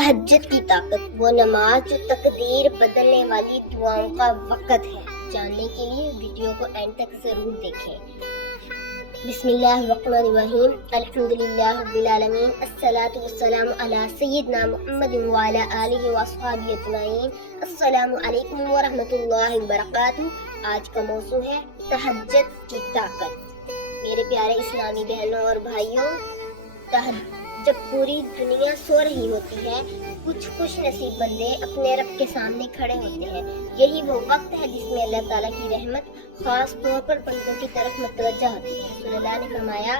तहज्जुद की ताकत, वो नमाज जो तकदीर बदलने वाली दुआओं का वक़्त है। जानने के लिए वीडियो को एंड तक ज़रूर देखें। बिस्मिल्लाहिर्रहमानिर्रहीम, अल्हम्दुलिल्लाहि रब्बिल आलमीन, अस्सलातु वस्सलामु अला सय्यिदिना मुहम्मदिन व अला आलिहि व अस्हाबिहि अजमईन। अस्सलामु अलैकुम व रहमतुल्लाहि व बरकातुहू। आज का मौज़ू है तहज्जुद की ताकत। मेरे प्यारे इस्लामी बहनों और भाइयों, जब पूरी दुनिया सो रही होती है, कुछ खुश नसीब बंदे अपने रब के सामने खड़े होते हैं। यही वो वक्त है जिसमें अल्लाह ताला की रहमत खास तौर पर बंदों की तरफ मुतवज्जा होती है। अल्लाह ने फरमाया,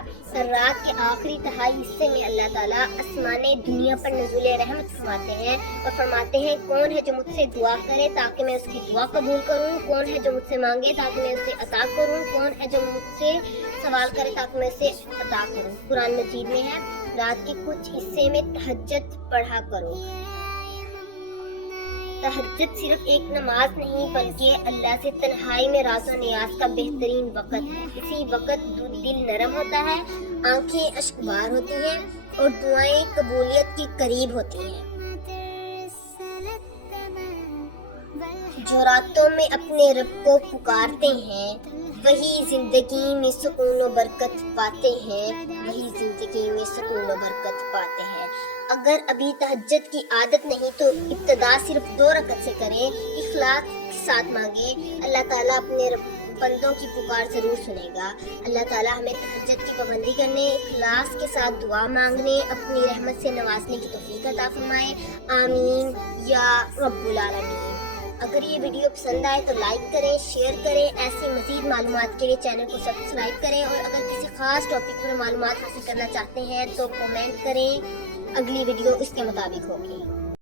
रात के आखिरी तिहाई हिस्से में अल्लाह ताला आसमाने दुनिया पर नुज़ूले रहमत फरमाते हैं और फरमाते हैं, कौन है जो मुझसे दुआ करे ताकि मैं उसकी दुआ कबूल करूं, कौन है जो मुझसे मांगे ताकि मैं उसे अता करूं, कौन है जो मुझसे सवाल करे ताकि मैं उसे अता करूं। कुरान मजीद में है, रात के कुछ हिस्से में तहज्जुद पढ़ा करो। तहज्जुद सिर्फ एक नमाज नहीं बल्कि अल्लाह से तन्हाई में राज़ो नियाज का बेहतरीन वक़्त है। इसी वक़्त दिल नरम होता है, आंखें अश्कबार होती हैं और दुआएं कबूलियत के करीब होती हैं। जो रातों में अपने रब को पुकारते हैं वही जिंदगी में सुकून और बरकत पाते हैं, वही जिंदगी में सुकून और बरकत पाते हैं। अगर अभी तहज्जुद की आदत नहीं तो इब्तिदा सिर्फ 2 रकअत से करें, इखलास के साथ मांगे, अल्लाह ताला अपने बंदों की पुकार जरूर सुनेगा। अल्लाह ताला हमें तहज्जुद की पाबंदी करने, इखलास के साथ दुआ मांगने, अपनी रहमत से नवाजने की तौफीक अता फरमाए। आमीन या रब्बुल आलमीन। अगर ये वीडियो पसंद आए तो लाइक करें, शेयर करें। ऐसी मज़ीद मालूमात के लिए चैनल को सब्सक्राइब करें और अगर किसी ख़ास टॉपिक पर मालूमात हासिल करना चाहते हैं तो कमेंट करें। अगली वीडियो इसके मुताबिक होगी।